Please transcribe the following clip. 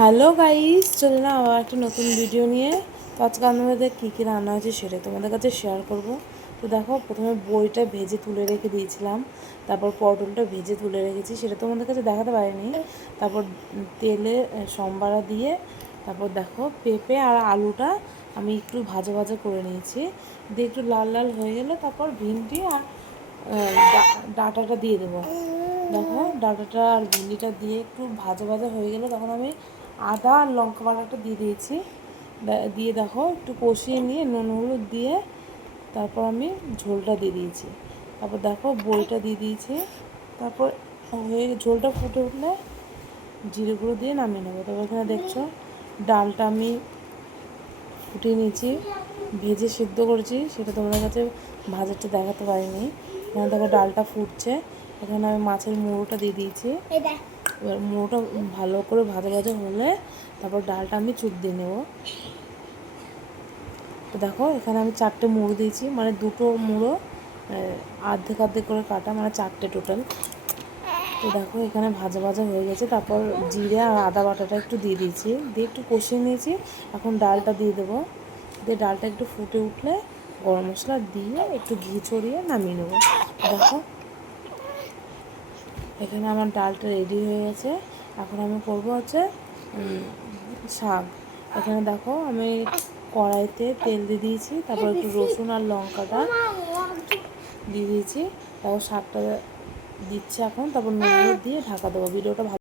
Hello guys, চলে না আবার একটা নতুন ভিডিও নিয়ে। তো আজকে আমাদের কী কী রান্না হয়েছে সেটা তোমাদের কাছে শেয়ার করব। তো দেখো, প্রথমে বইটা ভেজে তুলে রেখে দিয়েছিলাম, তারপর পটলটা ভেজে তুলে রেখেছি, সেটা তোমাদের কাছে দেখাতে পারিনি। তারপর তেলে সম্বারা দিয়ে, তারপর দেখো পেঁপে আর আলুটা আমি একটু ভাজা ভাজা করে নিয়েছি, দিয়ে একটু লাল লাল হয়ে গেলে তারপর ভিন্ডি আর ডাঁটাটা দিয়ে দেবো। দেখো, ডাঁটাটা আর ভিন্ডিটা দিয়ে একটু ভাজা ভাজা হয়ে গেলে তখন আমি আদা আর লঙ্কা বাটাটা দিয়ে দিয়েছি। দিয়ে দেখো একটু কষিয়ে নিয়ে নুন হলুদ দিয়ে তারপর আমি ঝোলটা দিয়ে দিয়েছি। তারপর দেখো বইটা দিয়ে দিয়েছি। তারপর ঝোলটা ফুটে উঠলে জিরে গুঁড়ো দিয়ে নামিয়ে নেবো। তারপর এখানে দেখছো ডালটা আমি ফুটিয়ে নিয়েছি, ভেজে সিদ্ধ করেছি, সেটা তোমাদের কাছে ভাজারটা দেখাতে পারিনি। এখানে দেখো ডালটা ফুটছে, এখানে আমি মাছের মুড়োটা দিয়ে দিয়েছি। এবার মুড়োটা ভালো করে ভাজা ভাজা হলে তারপর ডালটা আমি চুপ দিয়ে নেবো। তো দেখো এখানে আমি 4টে মুড়ো দিয়েছি, মানে 2টো মুড়ো অর্ধেক অর্ধেক করে কাটা, মানে 4টে টোটাল। তো দেখো এখানে ভাজা ভাজা হয়ে গেছে, তারপর জিরে আর আদা বাটাটা একটু দিয়ে দিয়েছি, দিয়ে একটু কষিয়ে নিয়েছি। এখন ডালটা দিয়ে দেবো, দিয়ে ডালটা একটু ফুটে উঠলে গরম মশলা দিয়ে একটু ঘি ছড়িয়ে নামিয়ে নেবো। দেখো এখানে আমার ডালটা রেডি হয়ে গেছে। এখন আমি করবো হচ্ছে শাক। এখানে দেখো আমি কড়াইতে তেল দিয়ে দিয়েছি, তারপর একটু রসুন আর লঙ্কাটা দিয়ে দিয়েছি। তারপর শাকটা দিচ্ছে এখন, তারপর নুন দিয়ে ঢাকা দেবো। ভিডিওটা ভালো